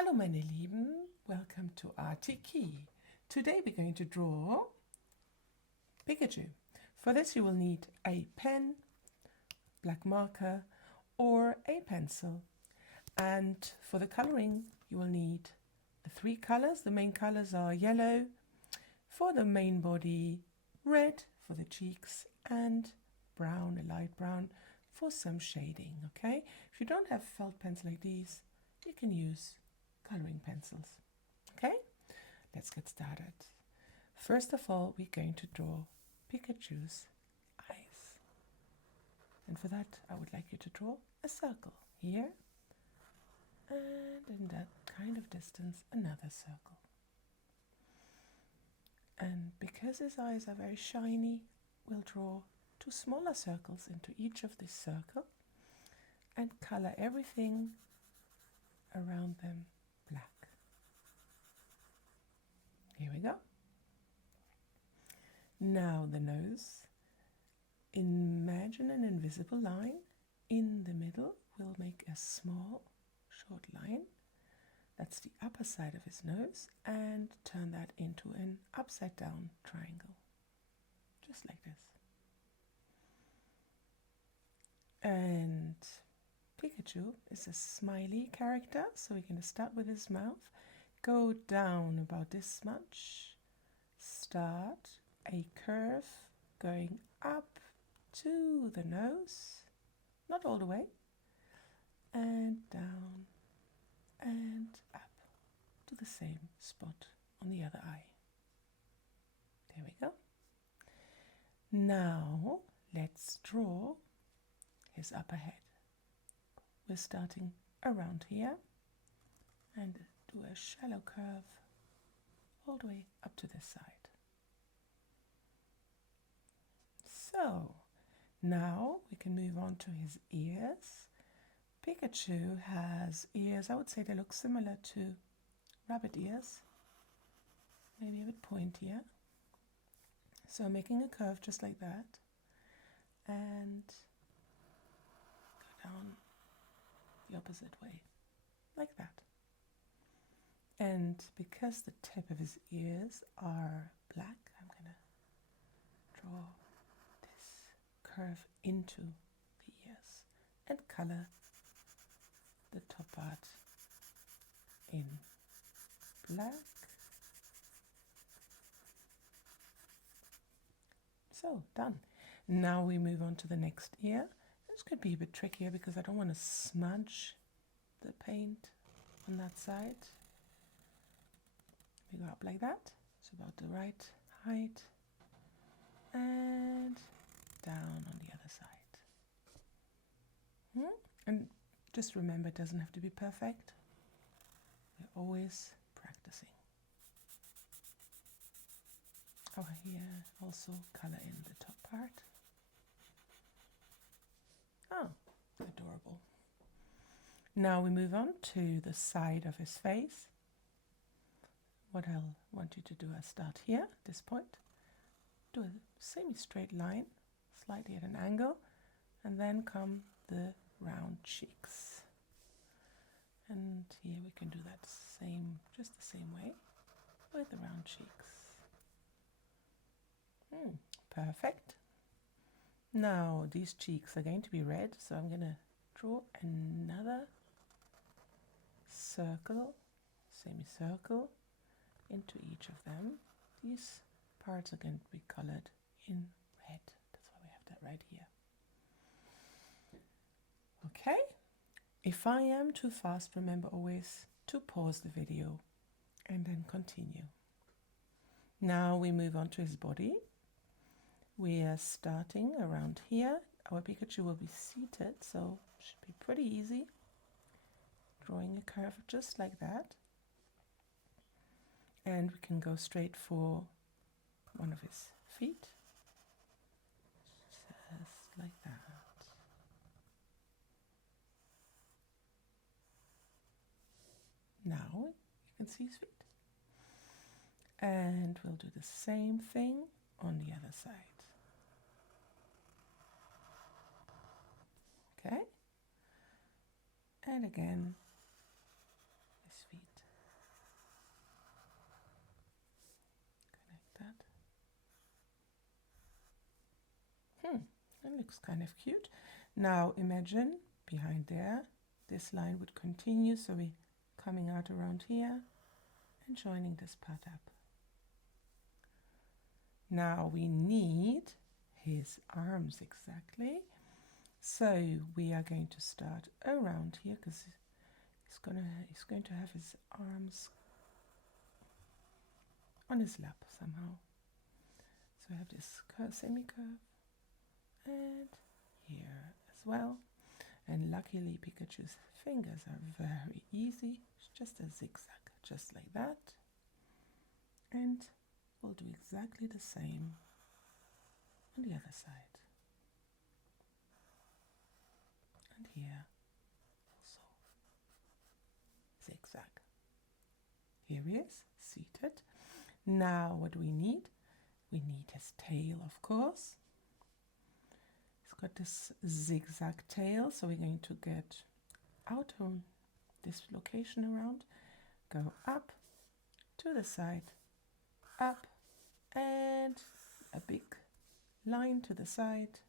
Hallo meine Lieben, welcome to Artiki. Today we're going to draw Pikachu. For this you will need a pen, black marker or a pencil. And for the coloring you will need the three colors. The main colors are yellow for the main body, red for the cheeks and brown, a light brown for some shading. Okay, if you don't have felt pens like these, you can use coloring pencils. Okay, let's get started. First of all, we're going to draw Pikachu's eyes. And for that, I would like you to draw a circle here. And in that kind of distance, another circle. And because his eyes are very shiny, we'll draw two smaller circles into each of this circle and color everything around them black. Here we go. Now the nose. Imagine an invisible line. In the middle, we'll make a small, short line. That's the upper side of his nose, and turn that into an upside down triangle. Just like this. And Pikachu is a smiley character, so we're going to start with his mouth, go down about this much, start a curve going up to the nose, not all the way, and down and up to the same spot on the other eye. There we go. Now let's draw his upper head. We're starting around here and do a shallow curve all the way up to this side. So now we can move on to his ears. Pikachu has ears, I would say they look similar to rabbit ears, maybe a bit pointier. So making a curve just like that and go down the opposite way, like that. And because the tip of his ears are black, I'm going to draw this curve into the ears and color the top part in black. So, done. Now we move on to the next ear. This could be a bit trickier because I don't want to smudge the paint on that side. We go up like that. It's about the right height. And down on the other side. And just remember, it doesn't have to be perfect. We're always practicing. Oh, here also color in the top part. Oh, adorable. Now we move on to the side of his face. What I'll want you to do is start here, this point. Do a semi-straight line, slightly at an angle, and then come the round cheeks. And here we can do that just the same way with the round cheeks. Perfect. Now these cheeks are going to be red, so I'm going to draw another circle, semicircle, into each of them. These parts are going to be colored in red. That's why we have that right here. Okay, if I am too fast, remember always to pause the video and then continue. Now we move on to his body. We are starting around here. Our Pikachu will be seated, so it should be pretty easy. Drawing a curve just like that. And we can go straight for one of his feet. Just like that. Now you can see his feet. And we'll do the same thing on the other side. Okay? And again, his feet. It looks kind of cute. Now imagine behind there, this line would continue, so we're coming out around here and joining this part up. Now we need his arms exactly. So we are going to start around here because he's going to have his arms on his lap somehow. So we have this semi-curve and here as well. And luckily Pikachu's fingers are very easy. It's just a zigzag, just like that. And we'll do exactly the same on the other side. And here also zigzag. Here he is, seated. Now what do we need? We need his tail, of course. He's got this zigzag tail, so we're going to get out on this location around, go up to the side, up, and a big line to the side.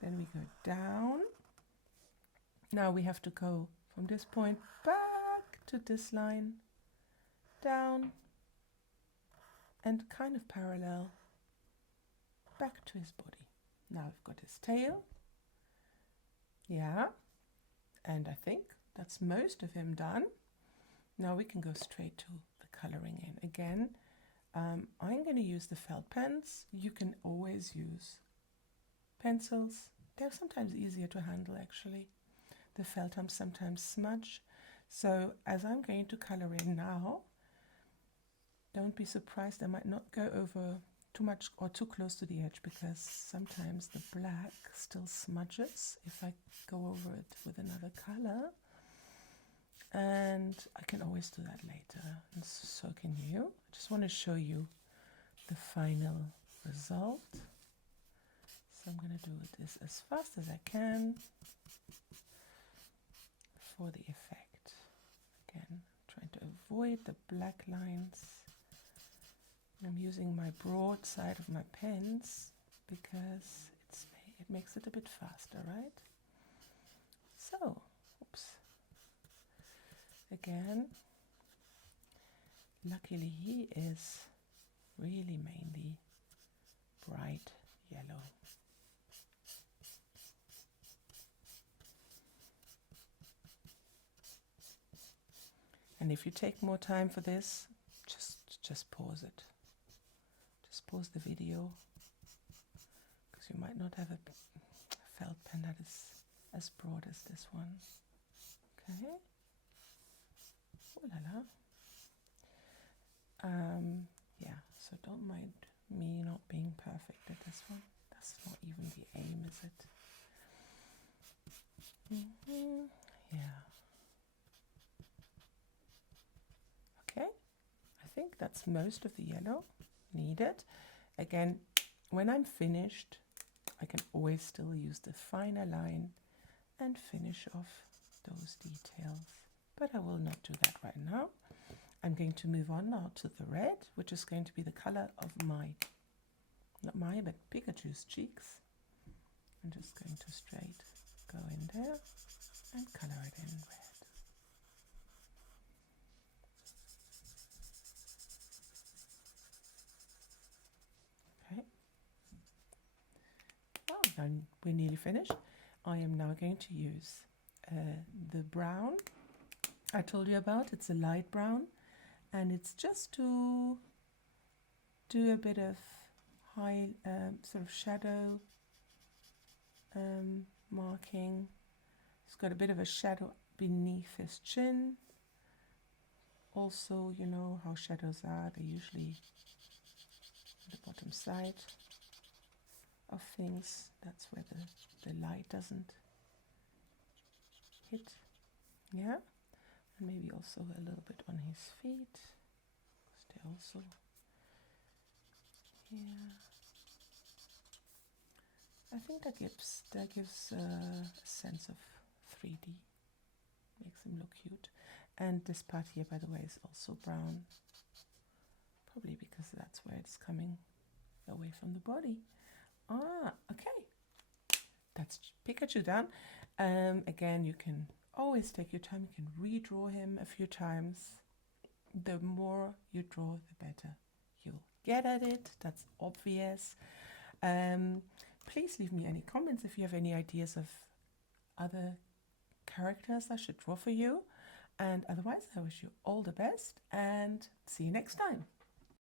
Then we go down. Now we have to go from this point back to this line, down, and kind of parallel back to his body. Now we've got his tail. Yeah, and I think that's most of him done. Now we can go straight to the coloring in. Again, I'm going to use the felt pens. You can always use pencils. They're sometimes easier to handle actually. The felt pens sometimes smudge. So as I'm going to color in now, don't be surprised I might not go over too much or too close to the edge, because sometimes the black still smudges if I go over it with another color. And I can always do that later, and so can you. I just want to show you the final result. So I'm going to do this as fast as I can for the effect. Again, trying to avoid the black lines. I'm using my broad side of my pens because it makes it a bit faster, right? So, oops. Again, luckily he is really mainly bright yellow. And if you take more time for this, just pause it. Just pause the video, because you might not have a felt pen that is as broad as this one. Okay. Oh la la. Yeah, so don't mind me not being perfect at this one. That's not even the aim, is it? Yeah. Okay, I think that's most of the yellow needed. Again, when I'm finished, I can always still use the finer line and finish off those details. But I will not do that right now. I'm going to move on now to the red, which is going to be the color of not my, but Pikachu's cheeks. I'm just going to straight go in there and color it in red. Now we're nearly finished. I am now going to use the brown I told you about. It's a light brown, and it's just to do a bit of high sort of shadow marking. It's got a bit of a shadow beneath his chin. Also, you know how shadows are, they're usually on the bottom side of things. That's where the light doesn't hit. Yeah, and maybe also a little bit on his feet. Stay also here. I think that gives a sense of 3D. Makes him look cute. And this part here, by the way, is also brown. Probably because that's where it's coming away from the body. Ah, okay. that's Pikachu done. Again, you can always take your time. You can redraw him a few times. The more you draw, the better you'll get at it. That's obvious. Please leave me any comments if you have any ideas of other characters I should draw for you. And otherwise, I wish you all the best and see you next time.